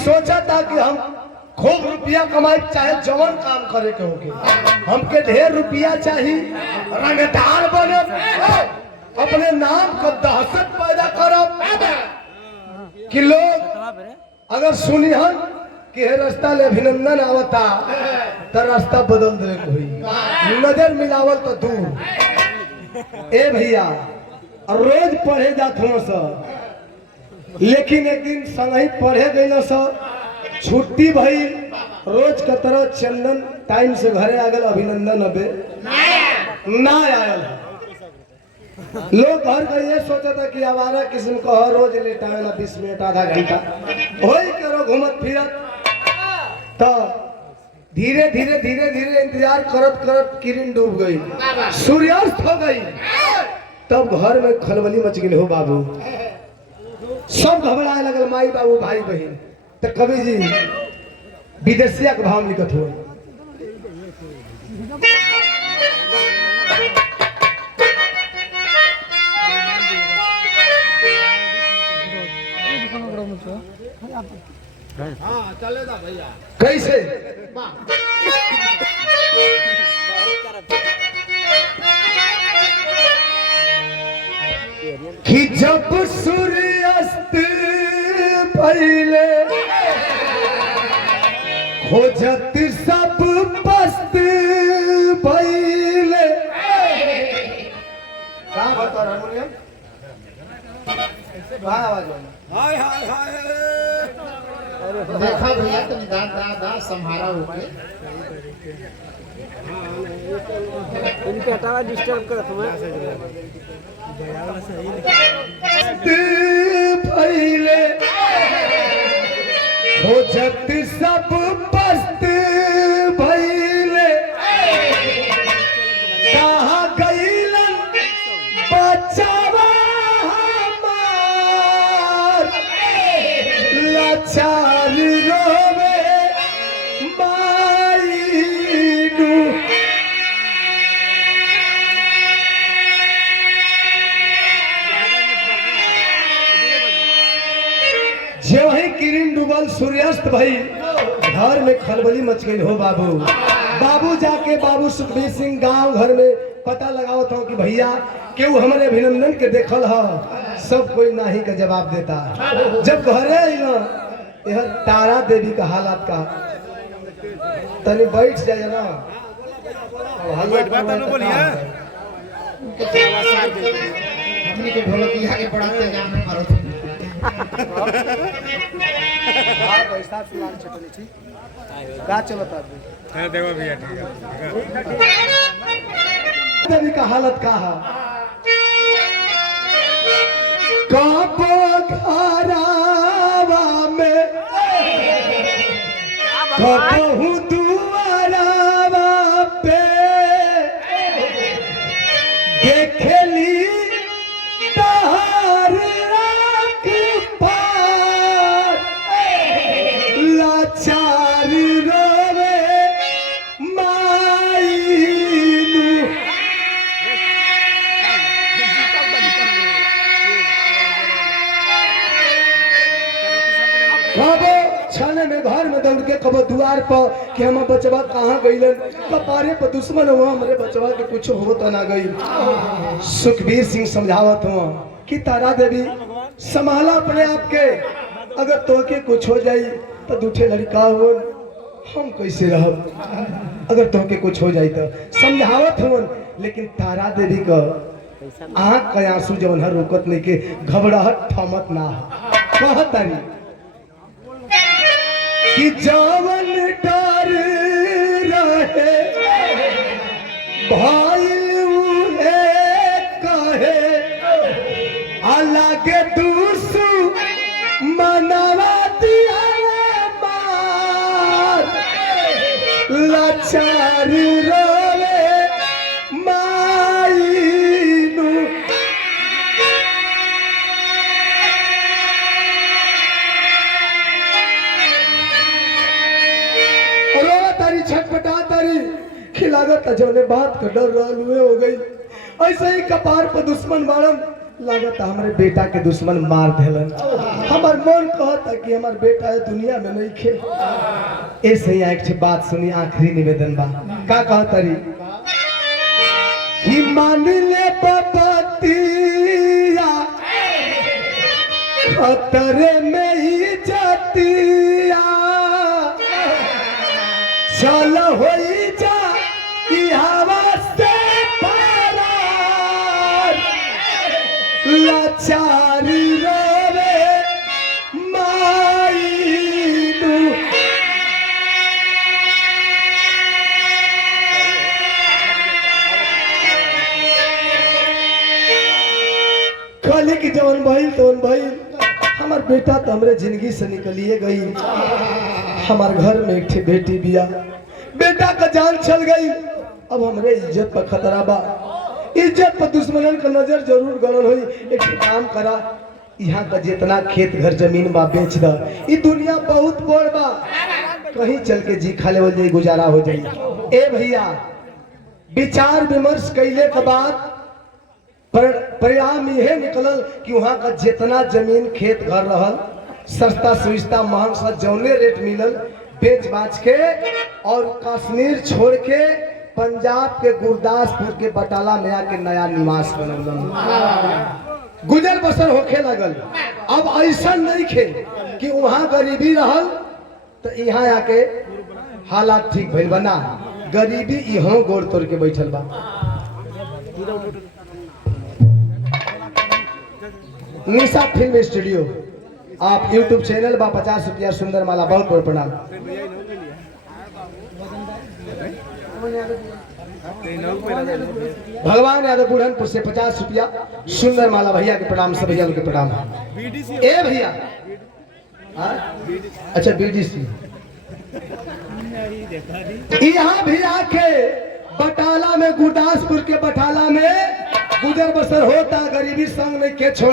सोचा था कि हम खूब रुपया कमाए, चाहे जवन काम करे के होके, हमके ढेर रुपया चाहिए, रंगदार बने, अपने नाम को दहशत पैदा करब कि लोग अगर सुनी हम कि रास्ता ले अभिनंदन आवता तो रास्ता बदल दे कोई नजर मिलावल तो दूर। ए भैया रोज पढ़े जात हो सर, लेकिन एक दिन संगही पढ़े गई सर, छुट्टी भई, रोज का तरह चंदन टाइम से घरे आ गए, अभिनंदन अबे ना आयल। लोग घर का ये सोचा था कि आवारा किस्म का रोज लेट आवेला 20 मिनट आधा घंटा होई करो घूमत फिरत, तो धीरे धीरे धीरे धीरे इंतजार करत करत किरण डूब गई, सूर्यास्त हो गई। तब घर में खलबली मच गई हो बाबू, सब घबराए लगल, माई बाबू भाई बहन। तो कवि जी विदेशिया के भाव लिखत हो, कैसे कि जब सूर्यास्त पहले खोजत सब पस्त पहले। कहाँ बता हारमोनियम? हाय हाय हाय, देखा भैया तुम दादा संभारा होके इनके हटावा डिस्टर्ब करत हुए पहले खोजत सब पस्त भइले, कहाँ गइलन बचावा हमार, लाचार रोवे मायनू। जे वही किरण डूबल, सूर्यास्त भई, घर में खलबली मच गई हो बाबू। बाबू जाके बाबू सुखबीर सिंह गांव घर में पता लगावत हो कि भैया केहू हमारे अभिनंदन के देखल ह, सब कोई नाही का जवाब देता। जब घरे अइला यह तारा देवी का हालात का तनी बैठ जाए ना, हमने के ढोलकिया के बड़ा तेजाब में मारो का चलता देखो भैया ठीक है। देवी का हालत का है, कापो घरावा में कबहू दुआरावा पे, देखली तहार राख पार, लाचार रोवे मायनू। कबो छाने में घर में दौड़ के, कबो द्वार पर कि हम बचवा कहाँ गइलन, कपारे पर दुश्मन हुआ, हमारे बचवा के कुछ हो तो ना गई। सुखबीर सिंह समझावत हुआ कि तारा देवी संभाला अपने आप के, अगर तोके कुछ हो जाई तो दूठे लड़का हो, हम कैसे रहब, अगर तोके कुछ हो जाई तो समझावत हुआ। लेकिन तारा देवी का आँख का आंसू जवन है रोकत नहीं के, घबराहट थमत ना कहत तारी कि जवन डर रहे भाईल उहे कहे, अलगे दूसु मनवा दिया मार, लाचार रोवे मायनू। तारी छटपटा तारी खिलागत जौने बात का डर रहल हुए हो गई। ऐसे ही कपार पर दुश्मन बाड़न, लागत हमारे बेटा के दुश्मन मार देलन। हमार मन कहता कि हमार बेटा है दुनिया में नहीं खे। ऐसे ही एक बात सुनी, आखिरी निवेदन बा। का कहता री कि मान ले पपतिया खतरे में ही जातिया, चल हो जा कि हवा से पारार, लाचारी रोवे माई दू। खाली की जवन भइल तो भइल, हमार बेटा तो हमरे जिंदगी से निकलिए गई। हमार घर में एक ठे बेटी बिया, बेटा का जान चल गई। अब हमरे इज्जत पर खतरा बा, इज्जत पर दुश्मनन का नजर जरूर गड़ल हुई। एक काम करा, यहाँ का जितना खेत घर जमीन बा बेच द। ये दुनिया बहुत बड़ बा, कहीं चल के जी खा ले गुजारा हो जाई। ए भैया, विचार विमर्श कैले के बाद परिणाम यह निकलल कि वहाँ का जितना जमीन खेत घर रहल, सस्ता सुविस्ता महंग सा जौने रेट मिलल बेच बाच के, और कश्मीर छोड़ के पंजाब के गुरदासपुर के बटाला में आके नया निवास बनल, गुजर बसर होखे लगल। अब ऐसा नहीं खे कि वहाँ गरीबी रहल तो यहाँ आके हालात ठीक भइल बना, गरीबी यहाँ गोड़ तोड़ के बैठल बा। निशा फिल्म स्टूडियो आप यूट्यूब चैनल बा, 50 रुपया सुंदर माला, बहुत बहुत प्रणाम। भगवान यादव बुढ़नपुर से 50 रुपया सुंदर माला, भैया के प्रणाम, सब भैया के प्रणाम। ए भैया, अच्छा बीडीसी यहाँ भी आके बटाला में, गुरदासपुर के बटाला में गुजर बसर होता, गरीबी संग नहीं के छोड़।